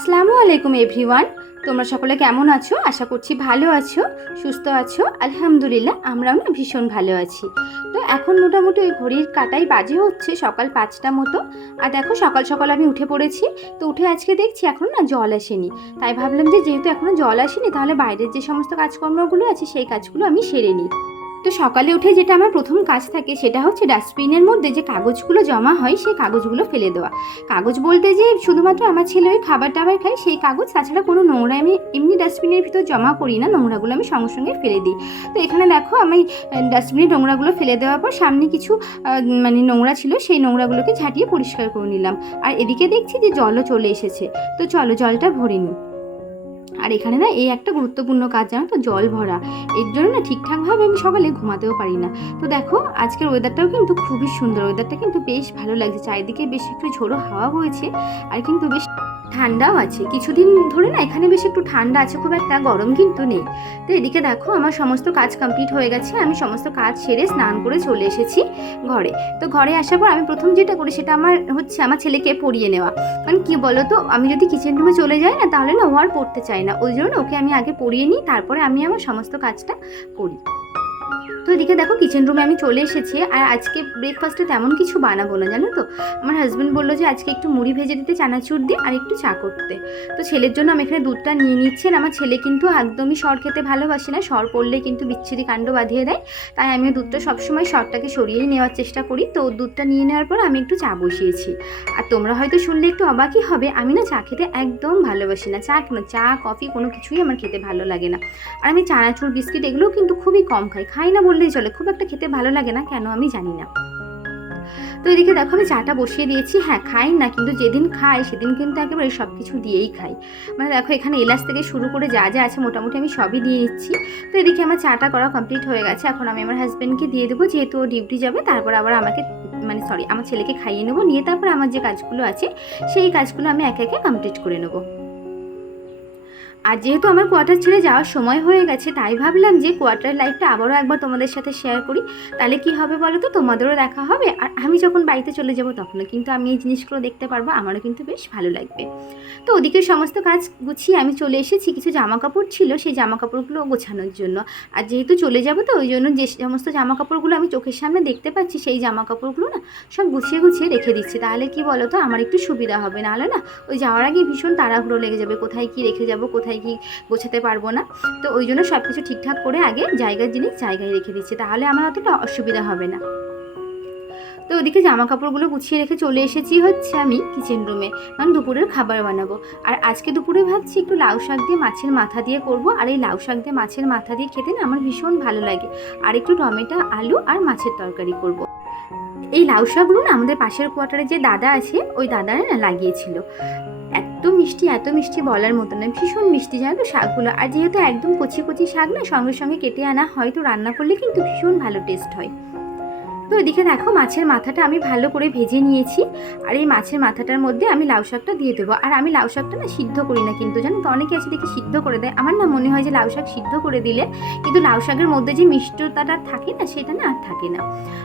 আসসালামু আলাইকুম এভরিওয়ান। তোমরা সকলে কেমন আছো? আশা করছি ভালো আছো, সুস্থ আছো। আলহামদুলিল্লাহ, আমরাও না ভীষণ ভালো আছি। তো এখন মোটামুটি ওই ঘড়ির কাটাই বাজে হচ্ছে, সকাল পাঁচটা মতো। আর দেখো, সকাল সকাল আমি উঠে পড়েছি। তো উঠে আজকে দেখছি এখনও না জল আসেনি। তাই ভাবলাম যে যেহেতু এখনও জল আসেনি, তাহলে বাইরের যে সমস্ত কাজকর্মগুলো আছে, সেই কাজগুলো আমি সেরে নিই। তো সকালে উঠে যেটা আমার প্রথম কাজ থাকে সেটা হচ্ছে ডাস্টবিনের মধ্যে যে কাগজগুলো জমা হয় সেই কাগজগুলো ফেলে দেওয়া। কাগজ বলতে যে শুধুমাত্র আমার ছেলে ওই খাবার টাবার খায় সেই কাগজ, তাছাড়া কোনো নোংরা আমি এমনি ডাস্টবিনের ভিতর জমা করি না, নোংরাগুলো আমি সঙ্গে সঙ্গে ফেলে দিই। তো এখানে দেখো আমি ডাস্টবিনে নোংরাগুলো ফেলে দেওয়ার পর সামনে কিছু মানে নোংরা ছিল সেই নোংরাগুলোকে ঝাঁটিয়ে পরিষ্কার করে নিলাম। আর এদিকে দেখছি যে জলও চলে এসেছে। তো চলো জলটা ভরে নিই। আর এখানে না এই একটা গুরুত্বপূর্ণ কাজ জানো তো, জল ভরা। এর জন্য না ঠিকঠাকভাবে আমি সকালে ঘুমাতেও পারি না। তো দেখো, আজকের ওয়েদারটাও কিন্তু খুবই সুন্দর। ওয়েদারটা কিন্তু বেশ ভালো লাগছে। চারিদিকে বেশ একটু ঝোড়ো হাওয়া হয়েছে আর কিন্তু বেশ ঠান্ডাও আছে। কিছুদিন ধরে না এখানে বেশ একটু ঠান্ডা আছে, খুব একটা গরম কিন্তু নেই। তো এদিকে দেখো আমার সমস্ত কাজ কমপ্লিট হয়ে গেছে, আমি সমস্ত কাজ সেরে স্নান করে চলে এসেছি ঘরে। তো ঘরে আসার পর আমি প্রথম যেটা করি সেটা আমার হচ্ছে আমার ছেলেকে পড়িয়ে নেওয়া। কারণ কি বলো তো আমি যদি কিচেন রুমে চলে যাই না, তাহলে না ও আর পড়তে চায় না। ওই জন্য ওকে আমি আগে পড়িয়ে নিই, তারপরে আমি আমার সমস্ত কাজটা করি। তো এদিকে দেখো কিচেন রুমে আমি চলে এসেছি আর আজকে ব্রেকফাস্টে তেমন কিছু বানাবো না, জানো তো? আমার হাজব্যান্ড বলল যে আজকে একটু মুড়ি ভেজে দিতে, চানাচুর দিয়ে আর একটু চা করতে। তো ছেলের জন্য আমি এখানে দুধটা নিয়ে নিচ্ছি আর আমার ছেলে কিন্তু একদমই সর খেতে ভালোবাসে না, সর পড়লে কিন্তু বিচ্ছিরি কাণ্ড বাঁধিয়ে দেয়। তাই আমি দুধটা সবসময় সরটাকে সরিয়েই নেওয়ার চেষ্টা করি। তো দুধটা নিয়ে নেওয়ার পর আমি একটু চা বসিয়েছি। আর তোমরা হয়তো শুনলে একটু অবাকই হবে, আমি না চা খেতে একদম ভালোবাসি না। চা কেন চা, কফি কোনো কিছুই আমার খেতে ভালো লাগে না। আর আমি চানাচুর, বিস্কিট এগুলোও কিন্তু খুবই কম খাই। খাই না বললেই চলে। খুব একটা খেতে ভালো লাগে না কেন আমি জানি না। তো এদিকে দেখো আমি চাটা বসিয়ে দিয়েছি। হ্যাঁ খাই না, কিন্তু যেদিন খাই সেদিন কিন্তু একেবারে সব কিছু দিয়েই খাই। মানে দেখো এখানে এলাচ থেকে শুরু করে যা যা আছে মোটামুটি আমি সবই দিয়ে নিচ্ছি তো এদিকে আমার চাটা করা কমপ্লিট হয়ে গেছে। এখন আমি আমার হাজব্যান্ডকে দিয়ে দেবো, যেহেতু ও ডিউটি যাবে, তারপর আবার আমাকে মানে সরি আমার ছেলেকে খাইয়ে নেব। নিয়ে তারপর আমার যে কাজগুলো আছে, সেই কাজগুলো আমি একে একে কমপ্লিট করে নেব। আর যেহেতু আমার কোয়ার্টার ছেড়ে যাওয়ার সময় হয়ে গেছে, তাই ভাবলাম যে কোয়ার্টার লাইফটা আবারও একবার তোমাদের সাথে শেয়ার করি। তাহলে কি হবে বলো তো? তোমাদেরও দেখা হবে। আর আমি যখন বাড়িতে চলে যাব, তখনও কিন্তু আমি এই জিনিসগুলো দেখতে পারব। আমারও কিন্তু বেশ ভালো লাগবে। তো ওদিকে সমস্ত কাজ গুছিয়ে আমি চলে এসেছি। কিছু জামা কাপড় ছিল, সেই জামা কাপড়গুলো গোছানোর জন্য। আর যেহেতু চলে যাব, তো ওই জন্য যে সমস্ত জামা কাপড়গুলো আমি চোখের সামনে দেখতে পাচ্ছি, সেই জামা কাপড়গুলো না সব গুছিয়ে গুছিয়ে রেখে দিচ্ছি। তাহলে কি বলো তো? আমার একটু সুবিধা হবে। নাহলে না ওই যাওয়ার আগে ভীষণ তাড়াহুড়ো লেগে যাবে। কোথায় কি রেখে যাব, কোথায় কি গোছাতে পারব না? তো ওই জন্য সব কিছু ঠিকঠাক করে আগে জায়গার জিনিস জায়গায় রেখে দিচ্ছি, তাহলে আমার অতটা অসুবিধা হবে না। তো ওদিকে জামা কাপড়গুলো গুছিয়ে রেখে চলে এসেছি হচ্ছে আমি কিচেন রুমে কারণ দুপুরের খাবার বানাবো। আর আজকে দুপুরে ভাবছি একটু লাউ শাক দিয়ে মাছের মাথা দিয়ে করব, আর এই লাউ শাক দিয়ে মাছের মাথা দিয়ে খেতে না আমার ভীষণ ভালো লাগে। আর একটু টমেটো, আলু আর মাছের তরকারি করব। এই লাউ শাকগুলো না আমাদের পাশের কোয়ার্টারে যে দাদা আছে, ওই দাদারা না লাগিয়েছিল। এত মিষ্টি এত মিষ্টি বলার মতো না ভীষণ মিষ্টি, জানো তো শাকগুলো। আর যেহেতু একদম কচি কচি শাক না, সঙ্গে সঙ্গে কেটে আনা হয়, তো রান্না করলে কিন্তু ভীষণ ভালো টেস্ট হয়। তো এদিকে দেখো, মাছের মাথাটা আমি ভালো করে ভেজে নিয়েছি। আর এই মাছের মাথাটার মধ্যে আমি লাউ শাকটা দিয়ে দেবো। আর আমি লাউ শাকটা না সিদ্ধ করি না কিন্তু, জানো তো? অনেকে আছে দেখি সিদ্ধ করে দেয়। আমার না মনে হয় যে লাউ শাক সিদ্ধ করে দিলে কিন্তু লাউ শাকের মধ্যে যে মিষ্টতাটা থাকে না, সেটা না আর থাকে না।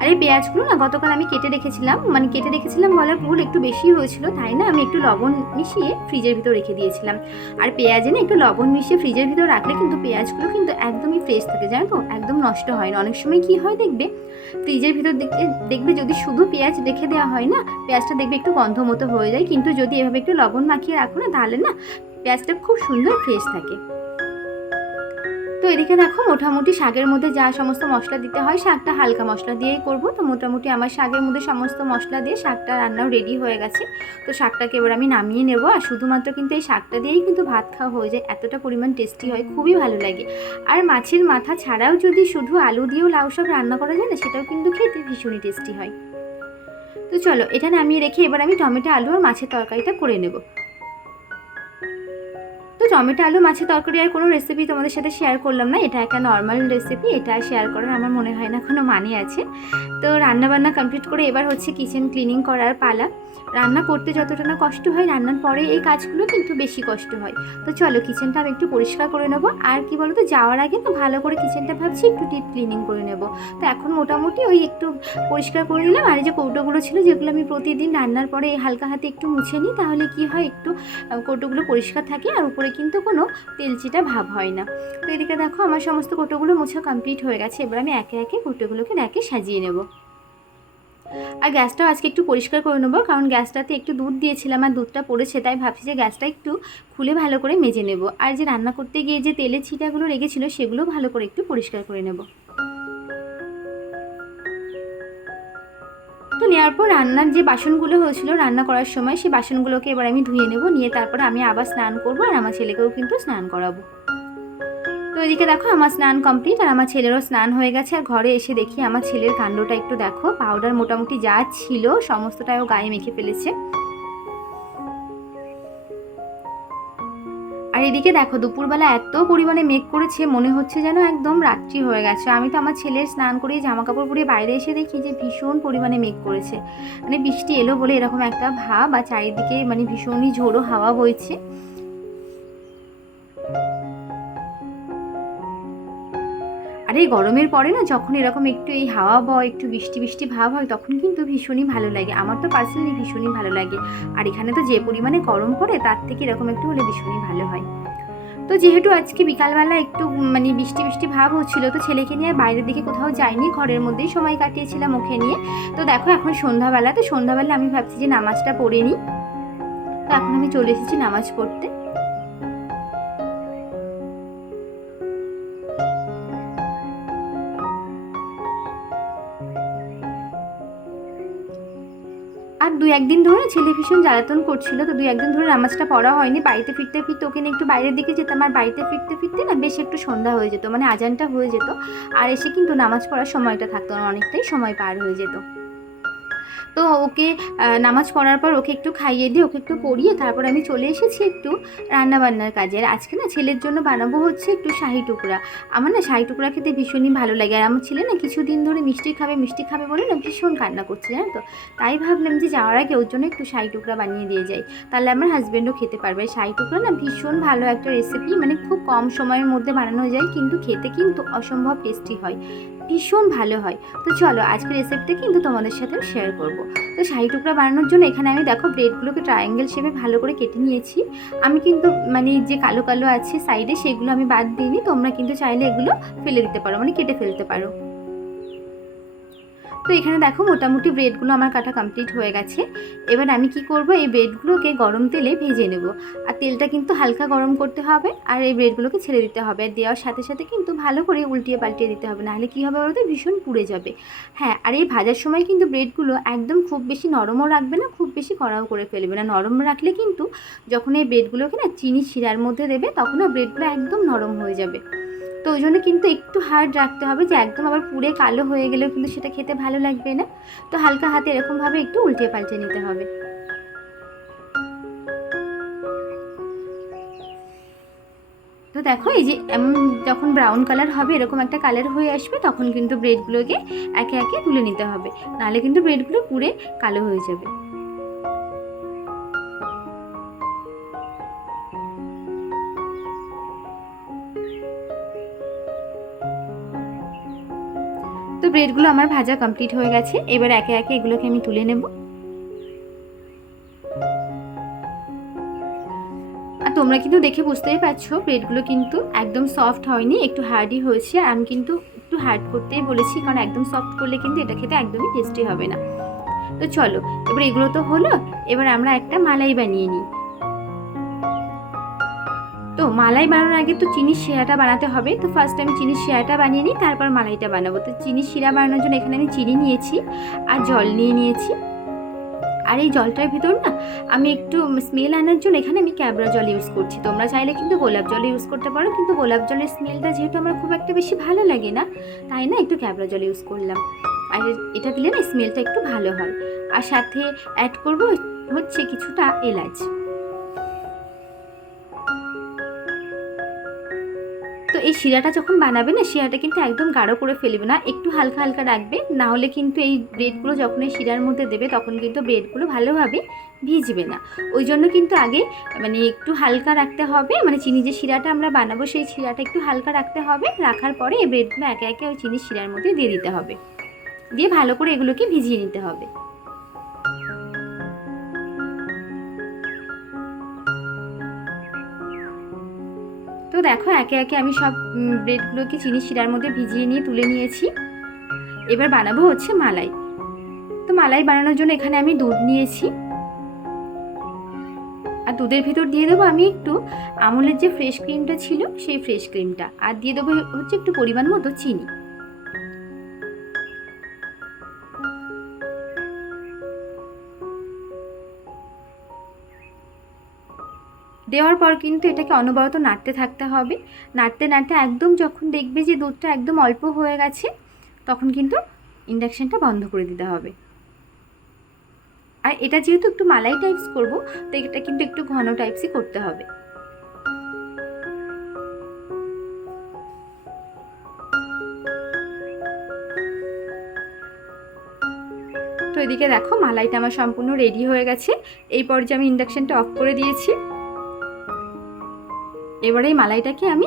আর এই পেঁয়াজগুলো না গতকাল আমি কেটে রেখেছিলাম। মানে কেটে রেখেছিলাম বলার ভুল, একটু বেশি হয়েছিল। তাই না আমি একটু লবণ মিশিয়ে ফ্রিজের ভিতর রেখে দিয়েছিলাম। আর পেঁয়াজে না একটু লবণ মিশিয়ে ফ্রিজের ভিতর রাখলে কিন্তু পেঁয়াজগুলো কিন্তু একদমই ফ্রেশ থাকে। জানো তো? একদম নষ্ট হয় না। অনেক সময় কি হয় দেখবে? ফ্রিজের ভিতর দেখবে দেখবে যদি শুধু পেঁয়াজ রেখে দেওয়া হয় না, পেঁয়াজটা দেখবে একটু গন্ধ মতো হয়ে যায়। কিন্তু যদি এভাবে একটু লবণ মাখিয়ে রাখো না, তাহলে না, পেঁয়াজটা খুব সুন্দর ফ্রেশ থাকে। তো এদিকে দেখো, মোটামুটি শাকের মধ্যে যা সমস্ত মশলা দিতে হয়, শাকটা হালকা মশলা দিয়েই করব। তো মোটামুটি আমার শাকের মধ্যে সমস্ত মশলা দিয়ে শাকটা রান্নাও রেডি হয়ে গেছে। তো শাকটাকে এবার আমি নামিয়ে নেব। আর শুধুমাত্র কিন্তু এই শাকটা দিয়েই কিন্তু ভাত খাওয়া হয়ে যায়। এতটা পরিমাণ টেস্টি হয়, খুবই ভালো লাগে। আর মাছের মাথা ছাড়াও যদি শুধু আলু দিয়েও লাউ শাক রান্না করা যায় না, সেটাও কিন্তু খেতে ভীষণই টেস্টি হয়। তো চলো, এটা নামিয়ে রেখে এবার আমি টমেটো, আলু আর মাছের তরকারিটা করে নেব। টমেটো, আলু, মাছের তরকারি আর কোনো রেসিপি তোমাদের সাথে শেয়ার করলাম না। এটা একটা নর্মাল রেসিপি এটা শেয়ার করার আমার মনে হয় না কোনো মানে আছে। তো রান্নাবান্না কমপ্লিট করে এবার হচ্ছে কিচেন ক্লিনিং করার পালা। রান্না করতে যতটা না কষ্ট হয়, রান্নার পরে এই কাজগুলো কিন্তু বেশি কষ্ট হয়। তো চলো কিচেনটা আমি একটু পরিষ্কার করে নেব। আর কি বলতো, যাওয়ার আগে না ভালো করে কিচেনটা ভাবছি, একটু ডিপ ক্লিনিং করে নেব। তো এখন মোটামুটি ওই একটু পরিষ্কার করে নিলাম। আর এই যে কৌটোগুলো ছিল, যেগুলো আমি প্রতিদিন রান্নার পরে হালকা হাতে একটু মুছে নিই, তাহলে কি হয়, একটু কৌটোগুলো পরিষ্কার থাকে আর উপরে কিন্তু কোনো তেলচিটা ভাব হয় না। তো এদিকে দেখো, আমার সমস্ত কৌটোগুলো মোছা কমপ্লিট হয়ে গেছে। এবার আমি একে একে কৌটোগুলোকে র্যাকে সাজিয়ে নেব। আর গ্যাসটাও আজকে একটু পরিষ্কার করে নেব, কারণ গ্যাসটাতে একটু দুধ দিয়েছিলাম আর দুধটা পড়েছে, তাই ভাবছি যে গ্যাসটা একটু খুলে ভালো করে মেজে নেব। আর যে রান্না করতে গিয়ে যে তেলের ছিটাগুলো রেগেছিলো সেগুলো ভালো করে একটু পরিষ্কার করে নেব। তো নেওয়ার পর রান্নার যে বাসনগুলো হয়েছিল রান্না করার সময়, সেই বাসনগুলোকে এবার আমি ধুয়ে নেব, নিয়ে তারপরে আমি আবার স্নান করব আর আমার ছেলেকেও কিন্তু স্নান করাবো। তো এদিকে দেখো, আমার স্নান কমপ্লিট আর আমার ছেলেরও স্নান হয়ে গেছে। আর ঘরে এসে দেখি আমার ছেলের কাণ্ডটা একটু দেখো। পাউডার মোটামুটি যা ছিল সমস্তটাই ও গায়ে মেখে ফেলেছে। আর এদিকে দেখো, দুপুরবেলা এত পরিমাণে মেঘ করেছে, মনে হচ্ছে যেন একদম রাত্রি হয়ে গেছে। আমি তো আমার ছেলের স্নান করে জামা কাপড় পরে বাইরে এসে দেখি যে ভীষণ পরিমাণে মেঘ করেছে। মানে বৃষ্টি এলো বলে এরকম একটা ভাব, আর চারিদিকে মানে ভীষণই ঝোড়ো হাওয়া বইছে। আর এই গরমের পরে না যখন এরকম একটু এই হাওয়া বয়, একটু বৃষ্টি বৃষ্টি ভাব হয়, তখন কিন্তু ভীষণই ভালো লাগে। আমার তো পার্সোনালি ভীষণই ভালো লাগে। আর এখানে তো যে পরিমাণে গরম পড়ে, তার থেকে এরকম একটু হলে ভীষণই ভালো হয়। তো যেহেতু আজকে বিকালবেলা একটু মানে বৃষ্টি বৃষ্টি ভাব হচ্ছিল, তো ছেলেকে নিয়ে বাইরের দিকে কোথাও যাইনি, ঘরের মধ্যেই সময় কাটিয়েছিলাম ওকে নিয়ে। তো দেখো এখন সন্ধ্যাবেলা, তো সন্ধ্যাবেলা আমি ভাবছি যে নামাজটা পড়ে নিই। তো এখন আমি চলে এসেছি নামাজ পড়তে। দুই একদিন ধরে ছেলে ভীষণ জ্বালাতন করছিল, তো দুই একদিন ধরে নামাজটা পড়া হয়নি। বাড়িতে ফিরতে ফিরতে ওকে একটু বাইরের দিকে যেতাম আমার বাড়িতে ফিরতে ফিরতে না বেশ একটু সন্ধ্যা হয়ে যেত মানে আজানটা হয়ে যেত। আর এসে কিন্তু নামাজ পড়ার সময়টা থাকতো না অনেকটাই সময় পার হয়ে যেত। তো ওকে নামাজ পড়ার পর ওকে একটু খাইয়ে দিয়ে ওকে একটু পড়িয়ে তারপর আমি চলে এসেছি একটু রান্নাবান্নার কাজে। আর আজকে না ছেলের জন্য বানাবো হচ্ছে একটু শাহি টুকরা। আমার না শাহি টুকরা খেতে ভীষণই ভালো লাগে। আর আমার ছেলে না কিছুদিন ধরে মিষ্টি খাবে মিষ্টি খাবে বলে না ভীষণ কান্না করছে, জানো তো? তাই ভাবলাম যে যাওয়ার আগে ওর জন্য একটু শাহি টুকরা বানিয়ে দিয়ে যাই। তাহলে আমার হাজব্যান্ডও খেতে পারবে। শাহি টুকরা না ভীষণ ভালো একটা রেসিপি মানে খুব কম সময়ের মধ্যে বানানো যায়, কিন্তু খেতে কিন্তু অসম্ভব টেস্টি হয়। ভীষণ ভালো হয়। তো চলো, আজকের রেসিপিটা কিন্তু তোমাদের সাথে শেয়ার করব। তো শাড়ি টুকরা বানানোর জন্য এখানে আমি দেখো ব্রেডগুলোকে ট্রায়াঙ্গেল শেপে ভালো করে কেটে নিয়েছি। আমি কিন্তু মানে যে কালো কালো আছে সাইডে সেগুলো আমি বাদ দিইনি। তোমরা কিন্তু চাইলে এগুলো ফেলে দিতে পারো মানে কেটে ফেলতে পারো। তো এখানে দেখো মোটামুটি ব্রেডগুলো আমার কাটা কমপ্লিট হয়ে গেছে। এবার আমি কি করব? এই ব্রেডগুলোকে গরম তেলে ভেজে নেব। আর তেলটা কিন্তু হালকা গরম করতে হবে আর এই ব্রেডগুলোকে ছেড়ে দিতে হবে। আর দেওয়ার সাথে সাথে কিন্তু ভালো করে উল্টিয়ে পাল্টিয়ে দিতে হবে। নাহলে কী হবে বলতে? ভীষণ পুড়ে যাবে। হ্যাঁ আর এই ভাজার সময় কিন্তু ব্রেডগুলো একদম খুব বেশি নরমও রাখবে না, খুব বেশি কড়াও করে ফেলবে না। নরম রাখলে কিন্তু যখন এই ব্রেডগুলোকে না চিনি শিরার মধ্যে দেবে, তখন ব্রেডগুলো একদম নরম হয়ে যাবে। তো ওই জন্য কিন্তু একটু হার্ড রাখতে হবে যে একদম আবার পুড়ে কালো হয়ে গেলেও কিন্তু সেটা খেতে ভালো লাগবে না। তো হালকা হাতে এরকমভাবে একটু উল্টে পাল্টে নিতে হবে। তো দেখো এই যে এমন যখন ব্রাউন কালার হবে, এরকম একটা কালার হয়ে আসবে, তখন কিন্তু ব্রেডগুলোকে একে একে তুলে নিতে হবে। নাহলে কিন্তু ব্রেডগুলো পুড়ে কালো হয়ে যাবে। ব্রেডগুলো আমার ভাজা কমপ্লিট হয়ে গেছে। এবার একে একে এগুলোকে আমি তুলে নেব। আর তোমরা কিন্তু দেখে বুঝতেই পারছ, ব্রেডগুলো কিন্তু একদম সফট হয়নি, একটু হার্ডই হয়েছে। আর আমি কিন্তু একটু হার্ড করতেই বলেছি, কারণ একদম সফট করলে কিন্তু এটা খেতে একদমই টেস্টি হবে না। তো চলো, এবার এগুলো তো হলো, এবার আমরা একটা মালাই বানিয়ে নিই। মালাই বানানোর আগে তো চিনির শিরাটা বানাতে হবে। তো ফার্স্ট আমি চিনির শিরাটা বানিয়ে নিই, তারপর মালাইটা বানাবো। তো চিনির শিরা বানানোর জন্য এখানে আমি চিনি নিয়েছি আর জল নিয়ে নিয়েছি। আর এই জলটার ভিতর না আমি একটু স্মেল আনার জন্য এখানে আমি ক্যাবরা জল ইউজ করছি। তোমরা চাইলে কিন্তু গোলাপ জল ইউজ করতে পারো, কিন্তু গোলাপ জলের স্মেলটা যেহেতু আমার খুব একটা বেশি ভালো লাগে না, তাই না একটু ক্যাবরা জল ইউজ করলাম। আর এটা দিলে না স্মেলটা একটু ভালো হয়। আর সাথে অ্যাড করব হচ্ছে কিছুটা এলাচ। এই শিরাটা যখন বানাবে না, শিরাটা কিন্তু একদম গাঢ় করে ফেলবে না, একটু হালকা হালকা রাখবে। না হলে কিন্তু এই ব্রেডগুলো যখন এই শিরার মধ্যে দেবে, তখন কিন্তু ব্রেডগুলো ভালোভাবে ভিজবে না। ওই জন্য কিন্তু আগে মানে একটু হালকা রাখতে হবে। মানে চিনি যে শিরাটা আমরা বানাবো, সেই শিরাটা একটু হালকা রাখতে হবে। রাখার পরে এই ব্রেডগুলো একে একে ওই চিনির শিরার মধ্যে দিয়ে দিতে হবে। দিয়ে ভালো করে এগুলোকে ভিজিয়ে নিতে হবে। তো দেখো, একে একে আমি সব ব্রেডগুলোকে চিনি শিরার মধ্যে ভিজিয়ে নিয়ে তুলে নিয়েছি। এবার বানাবো হচ্ছে মালাই। তো মালাই বানানোর জন্য এখানে আমি দুধ নিয়েছি। আর দুধের ভিতর দিয়ে দেবো আমি একটু আমুলের যে ফ্রেশ ক্রিমটা ছিল, সেই ফ্রেশ ক্রিমটা আর দিয়ে দেবো হচ্ছে একটু পরিমাণ মতো চিনি। দেওয়ার পর কিন্তু এটাকে অনবরত নাড়তে থাকতে হবে। নাড়তে নাড়তে একদম যখন দেখবে যে দুধটা একদম অল্প হয়ে গেছে, তখন কিন্তু ইন্ডাকশানটা বন্ধ করে দিতে হবে। আর এটা যেহেতু একটু মালাই টাইপস করব, তো এটা কিন্তু একটু ঘন টাইপসই করতে হবে। তো এদিকে দেখো, মালাইটা আমার সম্পূর্ণ রেডি হয়ে গেছে। এই পর্যায়ে আমি ইন্ডাকশানটা অফ করে দিয়েছি। এবারে এই মালাইটাকে আমি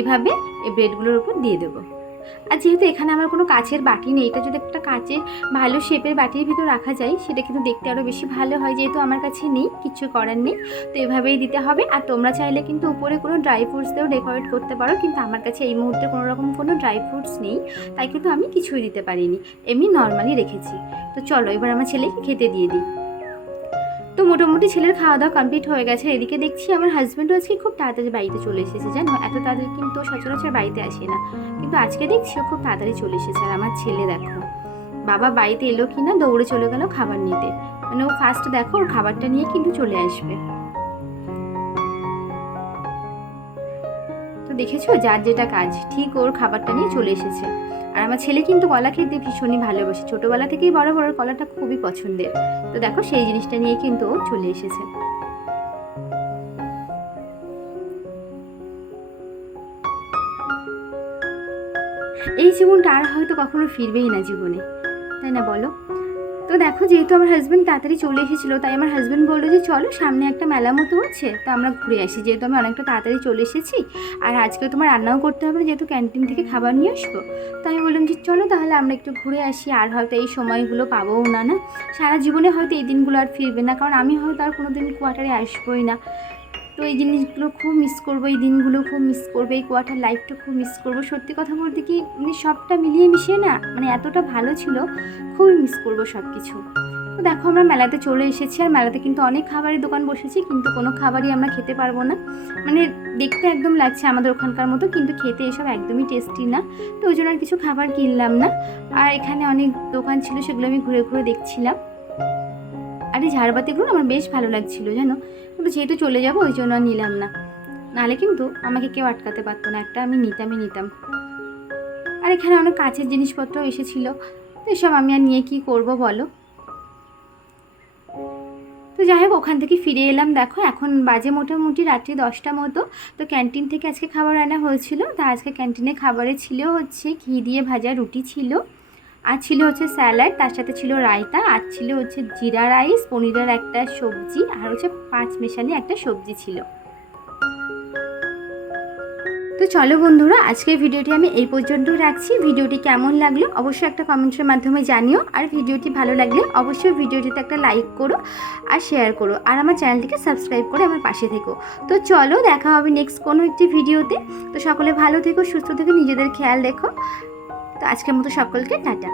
এভাবে এই ব্রেডগুলোর উপর দিয়ে দেবো। আর যেহেতু এখানে আমার কোনো কাচের বাটি নেই, এটা যদি একটা কাচের ভালো শেপের বাটির ভিতর রাখা যায়, সেটা কিন্তু দেখতে আরও বেশি ভালো হয় যেহেতু আমার কাছে নেই, কিছু করার নেই। তো এভাবেই দিতে হবে। আর তোমরা চাইলে কিন্তু উপরে কোনো ড্রাই ফ্রুটস দিয়েও ডেকোরেট করতে পারো, কিন্তু আমার কাছে এই মুহূর্তে কোনো রকম কোনো ড্রাই ফ্রুটস নেই, তাই কিন্তু আমি কিছুই দিতে পারিনি। এমনি নর্মালি রেখেছি। তো চলো এবার আমার ছেলেকে খেতে দিয়ে দিই। তো মোটামুটি ছেলের খাওয়া দাওয়া কমপ্লিট হয়ে গেছে। এদিকে দেখছি আমার হাজব্যান্ডও আজকে খুব তাড়াতাড়ি বাড়িতে চলে এসেছে। জানো, এত তাড়াতাড়ি কিন্তু সচরাচর বাড়িতে আসে না। কিন্তু আজকে দেখছি ও খুব তাড়াতাড়ি চলে এসেছে। আর আমার ছেলে দেখো, বাবা বাড়িতে এলো কি না দৌড়ে চলে গেল খাবার নিতে। মানে ও ফার্স্ট দেখো, ওর খাবারটা নিয়ে কিন্তু চলে আসবে। দেখেছ? যার যেটা কাজ, ঠিক ওর খাবারটা নিয়ে চলে এসেছে। আর আমার ছেলে কিন্তু কলা খেতে ভীষণই ভালোবাসে। ছোটোবেলা থেকেই বড় বড় কলাটা খুবই পছন্দের। তো দেখো, সেই জিনিসটা নিয়ে কিন্তু ও চলে এসেছে। এই জীবনটা আর হয়তো কখনো ফিরবেই না জীবনে। তাই না বলো? তো দেখো, যেহেতু আমার হাজব্যান্ড তাড়াতাড়ি চলে এসেছিল, তাই আমার হাজব্যান্ড বলল যে, চলো, সামনে একটা মেলা মতো হচ্ছে, তো আমরা ঘুরে আসি। যেহেতু আমি অনেকটা তাড়াতাড়ি চলে এসেছি, আর আজকে তোমার রান্নাও করতে হবে না, যেহেতু ক্যান্টিন থেকে খাবার নিয়ে আসব। তো আমি বললাম যে, চলো তাহলে আমরা একটু ঘুরে আসি, আর হয়তো এই সময়গুলো পাবো না না? সারা জীবনে হয়তো এই দিনগুলো আর ফিরবে না, কারণ আমি হয়তো আর কোনো দিন কোয়ার্টারে আসবোই না। তো এই জিনিসগুলো খুব মিস করব, এই দিনগুলো খুব মিস করব, এই কোয়ার্টার লাইফটা খুব মিস করব। সত্যি কথা বলতে কি মানে সবটা মিলিয়ে মিশিয়ে না মানে এতটা ভালো ছিল, খুবই মিস করব সব কিছু তো দেখো আমরা মেলাতে চলে এসেছি, আর মেলাতে কিন্তু অনেক খাবারের দোকান বসেছি, কিন্তু কোনো খাবারই আমরা খেতে পারব না। মানে দেখতে একদম লাগছে আমাদের ওখানকার মতো, কিন্তু খেতে এসব একদমই টেস্টি না, তো ওই জন্য আর কিছু খাবার কিনলাম না। আর এখানে অনেক দোকান ছিল, সেগুলো আমি ঘুরে ঘুরে দেখছিলাম। আর এই ঝাড়বাতিগুলো আমার বেশ ভালো লাগছিল, জানো? কিন্তু যেহেতু চলে যাব, ওই জন্য আর নিলাম না। নাহলে কিন্তু আমাকে কেউ আটকাতে পারতো না, একটা আমি নিতামই নিতাম। আর এখানে অনেক কাছের জিনিসপত্র এসেছিল। তো এসব আমি আর নিয়ে কি করব বলো? তো যাই হোক, ওখান থেকে ফিরে এলাম, দেখো, এখন বাজে মোটামুটি রাত্রি দশটা মতো। তো ক্যান্টিন থেকে আজকে খাবার আনা হয়েছিল। তা আজকে ক্যান্টিনে খাবারে ছিল হচ্ছে ঘি দিয়ে ভাজা রুটি ছিল। আর ছিল হচ্ছে স্যালাড, তার সাথে ছিল রায়তা, আর ছিল হচ্ছে জিরা রাইস, পনিরের একটা সবজি, আর হচ্ছে পাঁচ মেশালি একটা সবজি ছিল। তো চলো বন্ধুরা, আজকের ভিডিওটি আমি এই পর্যন্ত রাখছি। ভিডিওটি কেমন লাগল অবশ্যই একটা কমেন্টের মাধ্যমে জানিও। আর ভিডিওটি ভালো লাগলে অবশ্যই ভিডিওটিতে একটা লাইক করো আর শেয়ার করো। আর আমার চ্যানেলটিকে সাবস্ক্রাইব করে আমার পাশে থেকো। তো চলো দেখা হবে নেক্সট কোনো একটি ভিডিওতে। তো সকলে ভালো থেকো, সুস্থ থেকো, নিজেদের খেয়াল রেখো। তো আজকের মতো সকলকে টাটা।